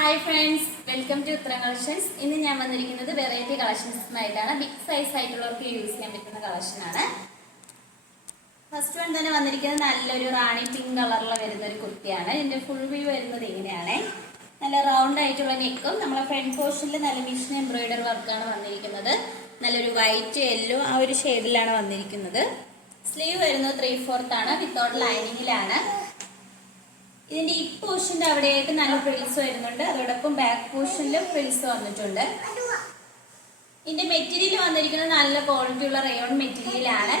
Hi friends, welcome to ഉത്തരം collections. ഇന്ന് ഞാൻ വന്നിരിക്കുന്നത് വെറൈറ്റി കളക്ഷൻസുമായിട്ടാണ്. ബിഗ് സൈസ് ആയിട്ടുള്ളവർക്ക് യൂസ് ചെയ്യാൻ പറ്റുന്ന കളക്ഷനാണ്. ഫസ്റ്റ് വൺ തന്നെ വന്നിരിക്കുന്നത് നല്ലൊരു റാണി പിങ്ക് കളറിൽ വരുന്ന ഒരു കുർത്തിയാണ്. ഇതിന്റെ ഫുൾ വ്യൂ വരുന്നത് ഇങ്ങനെയാണ്. നല്ല റൗണ്ട് ആയിട്ടുള്ള നെക്കും നമ്മളെ ഫ്രണ്ട് പോർഷനിൽ നല്ല മിഷൻ എംബ്രോയിഡറി വർക്കാണ് വന്നിരിക്കുന്നത്. നല്ലൊരു വൈറ്റ് യെല്ലോ ആ ഒരു ഷെയ്ഡിലാണ് വന്നിരിക്കുന്നത്. സ്ലീവ് വരുന്നത് 3/4 ആണ്, വിത്തൗട്ട് ലൈനിങ്ങിലാണ്. ഇതിന്റെ ഈ പോർഷന്റെ അവിടെയായിട്ട് നല്ല ഫ്രിൽസ് വരുന്നുണ്ട്. അതോടൊപ്പം ബാക്ക് പോർഷനിലും ഫ്രിൽസ് വന്നിട്ടുണ്ട്. ഇതിന്റെ മെറ്റീരിയൽ വന്നിരിക്കുന്നത് നല്ല ക്വാളിറ്റി ഉള്ള റയോൺ മെറ്റീരിയൽ ആണ്.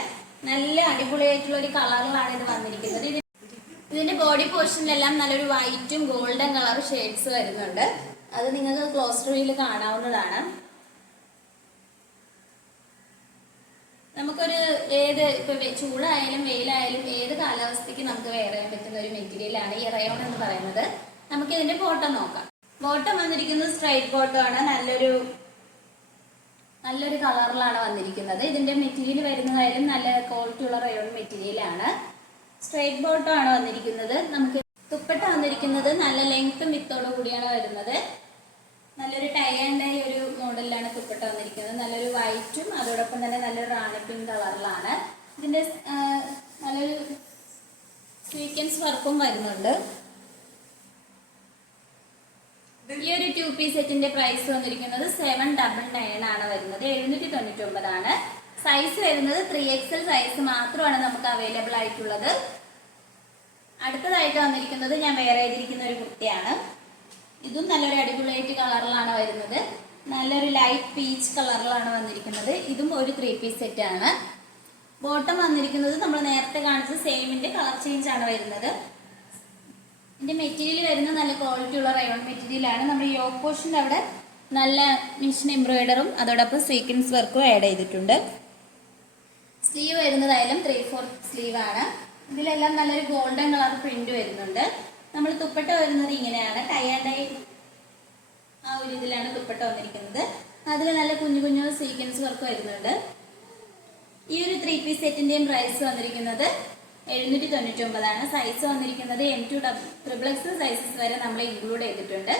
നല്ല അടിപൊളിയായിട്ടുള്ള ഒരു കളറിലാണ് ഇത് വന്നിരിക്കുന്നത്. ഇതിന്റെ ബോഡി പോർഷനിലെല്ലാം നല്ലൊരു വൈറ്റും ഗോൾഡൻ കളർ ഷെയ്ഡ്സ് വരുന്നുണ്ട്. അത് നിങ്ങൾക്ക് ക്ലോസ് റിവ്യൂവിൽ കാണാവുന്നതാണ്. നമുക്കൊരു ഇപ്പൊ ചൂടായാലും വെയിലായാലും ഏത് കാലാവസ്ഥയ്ക്ക് നമുക്ക് വെയർ ചെയ്യാൻ പറ്റുന്ന ഒരു മെറ്റീരിയൽ ആണ് ഈ റയോൺ എന്ന് പറയുന്നത്. നമുക്ക് ഇതിന്റെ ബോട്ടം നോക്കാം. ബോട്ടം വന്നിരിക്കുന്നത് സ്ട്രൈറ്റ് ബോട്ടം ആണ്. നല്ലൊരു കളറിലാണ് വന്നിരിക്കുന്നത്. ഇതിന്റെ മെറ്റീരിയൽ വരുന്നതായാലും നല്ല ക്വാളിറ്റി ഉള്ള റയോൺ മെറ്റീരിയൽ ആണ്. സ്ട്രൈറ്റ് ബോട്ടം ആണ് വന്നിരിക്കുന്നത്. നമുക്ക് ദുപ്പട്ട വന്നിരിക്കുന്നത് നല്ല ലെങ്ത്തും വിത്തോടു കൂടിയാണ് വരുന്നത്. നല്ലൊരു ടൈ ആൻഡ് ഡൈ ഒരു മോഡലിലാണ് ദുപ്പട്ട വന്നിരിക്കുന്നത്. നല്ലൊരു വൈറ്റും അതോടൊപ്പം തന്നെ നല്ലൊരു റാണി പിങ്ക് കളറിലാണ്. ഇതിന്റെ നല്ലൊരു സ്വീക്വൻസ് വർക്കും വരുന്നുണ്ട്. ഈ ഒരു 2 പീസ് സെറ്റിന്റെ പ്രൈസ് വന്നിരിക്കുന്നത് 799 ആണ് വരുന്നത്. 799 ആണ്. സൈസ് വരുന്നത് 3XL സൈസ് മാത്രമാണ് നമുക്ക് അവൈലബിൾ ആയിട്ടുള്ളത്. അടുത്തതായിട്ട് വന്നിരിക്കുന്നത് ഞാൻ വെയർ ചെയ്തിരിക്കുന്ന ഒരു കുർത്തിയാണ്. ഇതും നല്ലൊരു അടിപൊളിയായിട്ട് കളറിലാണ് വരുന്നത്. നല്ലൊരു ലൈറ്റ് പീച്ച് കളറിലാണ് വന്നിരിക്കുന്നത്. ഇതും ഒരു 3 പീസ് സെറ്റ് ആണ്. ബോട്ടം വന്നിരിക്കുന്നത് നമ്മൾ നേരത്തെ കാണിച്ച സെയിമിന്റെ കളർ ചേഞ്ച് ആണ് വരുന്നത്. ഇതിന്റെ മെറ്റീരിയൽ വരുന്നത് നല്ല ക്വാളിറ്റി ഉള്ള റയോൺ മെറ്റീരിയൽ ആണ്. നമ്മൾ യോക്ക് പോർഷന്റെ അവിടെ നല്ല മിഷൻ എംബ്രോയിഡറും അതോടൊപ്പം സ്വീക്വൻസ് വർക്കും ആഡ് ചെയ്തിട്ടുണ്ട്. സ്ലീവ് വരുന്നതായാലും 3/4 സ്ലീവ് ആണ്. ഇതിലെല്ലാം നല്ലൊരു ഗോൾഡൻ കളർ പ്രിന്റ് വരുന്നുണ്ട്. നമ്മൾ ദുപ്പട്ട വരുന്നത് ഇങ്ങനെയാണ്. ടൈ ആൻഡ് ഡൈ ആ ഒരു ഇതിലാണ് ദുപ്പട്ട വന്നിരിക്കുന്നത്. അതിൽ നല്ല കുഞ്ഞു കുഞ്ഞു സീക്വൻസ് വർക്ക് വരുന്നുണ്ട്. ഈ ഒരു 3 പീസ് സെറ്റിന്റെയും പ്രൈസ് വന്നിരിക്കുന്നത് 799 ആണ്. സൈസ് വന്നിരിക്കുന്നത് M2 XXL സൈസസ് വരെ നമ്മൾ ഇൻക്ലൂഡ് ചെയ്തിട്ടുണ്ട്.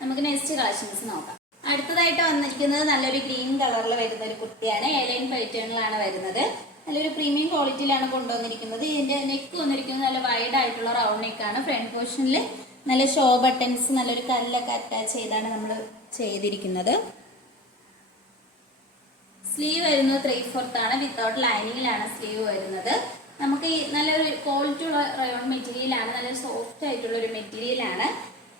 നമുക്ക് നെക്സ്റ്റ് കളക്ഷൻസ് നോക്കാം. അടുത്തതായിട്ട് വന്നിരിക്കുന്നത് നല്ലൊരു ഗ്രീൻ കളറിൽ വരുന്ന ഒരു കുർത്തിയാണ്. എലൈൻ പാറ്റേണിലാണ് വരുന്നത്. നല്ലൊരു പ്രീമിയം ക്വാളിറ്റിയിലാണ് കൊണ്ടുവന്നിരിക്കുന്നത്. ഇതിന്റെ നെക്ക് വന്നിരിക്കുന്നത് നല്ല വൈഡ് ആയിട്ടുള്ള റൗണ്ട് നെക്കാണ്. ഫ്രണ്ട് പോർഷനിൽ നല്ല ഷോ ബട്ടൺസ് നല്ലൊരു കല്ലൊക്കെ അറ്റാച്ച് ചെയ്താണ് നമ്മൾ ചെയ്തിരിക്കുന്നത്. സ്ലീവ് വരുന്നത് 3/4 ആണ്. വിത്തൗട്ട് ലൈനിങ്ങിലാണ് സ്ലീവ് വരുന്നത്. നമുക്ക് ഈ നല്ലൊരു ക്വാളിറ്റി ഉള്ള റയോൺ മെറ്റീരിയൽ ആണ്. നല്ല സോഫ്റ്റ് ആയിട്ടുള്ള ഒരു മെറ്റീരിയൽ ആണ്.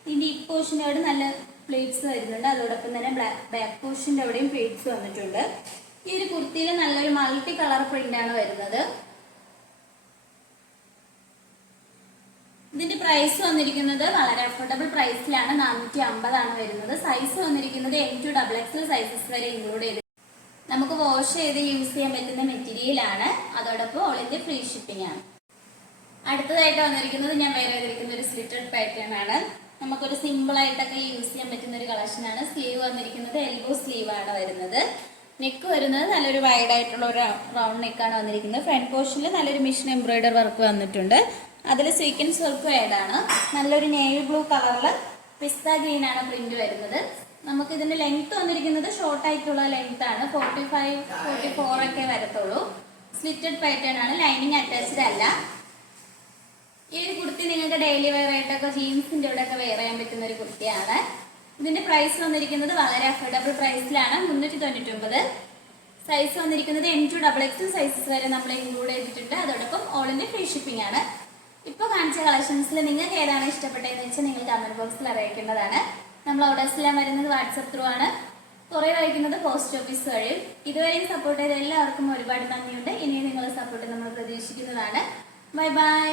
ഇതിന്റെ ഈ പോർഷൻ്റെ അവിടെ നല്ല പ്ലേറ്റ്സ് വരുന്നുണ്ട്. അതോടൊപ്പം തന്നെ ബാക്ക് പോർഷൻ്റെ അവിടെയും പ്ലേറ്റ്സ് വന്നിട്ടുണ്ട്. ഈ ഒരു കുർത്തിയിൽ നല്ലൊരു മൾട്ടി കളർ പ്രിന്റ് ആണ് വരുന്നത്. ഇതിന്റെ പ്രൈസ് വന്നിരിക്കുന്നത് വളരെ അഫോർഡബിൾ പ്രൈസിലാണ്. 450 ആണ് വരുന്നത്. സൈസ് വന്നിരിക്കുന്നത് M2 XXL സൈസസ് വരെ ഇൻക്ലൂഡ് ചെയ്ത് നമുക്ക് വാഷ് ചെയ്ത് യൂസ് ചെയ്യാൻ പറ്റുന്ന മെറ്റീരിയൽ ആണ്. അതോടൊപ്പം ഓൾ ഇന്ത്യ ഫ്രീ ഷിപ്പിംഗ് ആണ്. അടുത്തതായിട്ട് വന്നിരിക്കുന്നത് ഞാൻ വേറെ ചെയ്തിരിക്കുന്ന ഒരു സ്ലിറ്റഡ് പാറ്റേൺ ആണ്. നമുക്കൊരു സിമ്പിൾ ആയിട്ടൊക്കെ യൂസ് ചെയ്യാൻ പറ്റുന്ന ഒരു കളക്ഷൻ ആണ്. സ്ലീവ് വന്നിരിക്കുന്നത് എൽബോ സ്ലീവ് ആണ് വരുന്നത്. നെക്ക് വരുന്നത് നല്ലൊരു വൈഡ് ആയിട്ടുള്ള ഒരു റൗണ്ട് നെക്കാണ് വന്നിരിക്കുന്നത്. ഫ്രണ്ട് പോർഷനിൽ നല്ലൊരു മിഷൻ എംബ്രോയിഡറി വർക്ക് വന്നിട്ടുണ്ട്. അതിൽ സ്വീക്വൻസ് വർക്കും ആഡ് ആണ്. നല്ലൊരു നേവി ബ്ലൂ കളറിൽ പിസ്ത ഗ്രീൻ ആണ് പ്രിന്റ് വരുന്നത്. നമുക്ക് ഇതിന്റെ ലെങ്ത് വന്നിരിക്കുന്നത് ഷോർട്ട് ആയിട്ടുള്ള ലെങ്ത് ആണ്. 45-44 ഒക്കെ വരത്തുള്ളൂ. സ്ലിറ്റഡ് പാറ്റേൺ ആണ്. ലൈനിങ് അറ്റാച്ച്ഡ് അല്ല. ഈ ഒരു കുർത്തി നിങ്ങൾക്ക് ഡെയിലി വെയർ ആയിട്ടൊക്കെ ജീൻസിന്റെ ഇവിടെ ഒക്കെ വെയർ ചെയ്യാൻ പറ്റുന്ന ഒരു കുർത്തിയാണ്. ഇതിന്റെ പ്രൈസ് വന്നിരിക്കുന്നത് വളരെ അഫോർഡബിൾ പ്രൈസിലാണ്. 399. സൈസ് വന്നിരിക്കുന്നത് M2 XXL സൈസസ് വരെ നമ്മൾ ഇൻക്ലൂഡ് ചെയ്തിട്ടുണ്ട്. അതോടൊപ്പം ഓൾ ഇന്ത്യ ഫ്രീ ഷിപ്പിംഗ് ആണ്. ഇപ്പോൾ കാണിച്ച കളക്ഷൻസിൽ നിങ്ങൾക്ക് ഏതാണ് ഇഷ്ടപ്പെട്ടതെന്ന് വെച്ചാൽ നിങ്ങൾ കമന്റ് ബോക്സിൽ അറിയിക്കേണ്ടതാണ്. നമ്മൾ ഓർഡേഴ്സ് എല്ലാം വരുന്നത് വാട്സപ്പ് ത്രൂ ആണ്. കൊറിയർ അയക്കുന്നത് പോസ്റ്റ് ഓഫീസ് വഴി. ഇതുവരെയും സപ്പോർട്ട് ചെയ്ത എല്ലാവർക്കും ഒരുപാട് നന്ദിയുണ്ട്. ഇനിയും നിങ്ങളുടെ സപ്പോർട്ട് നമ്മൾ പ്രതീക്ഷിക്കുന്നതാണ്. Bye bye.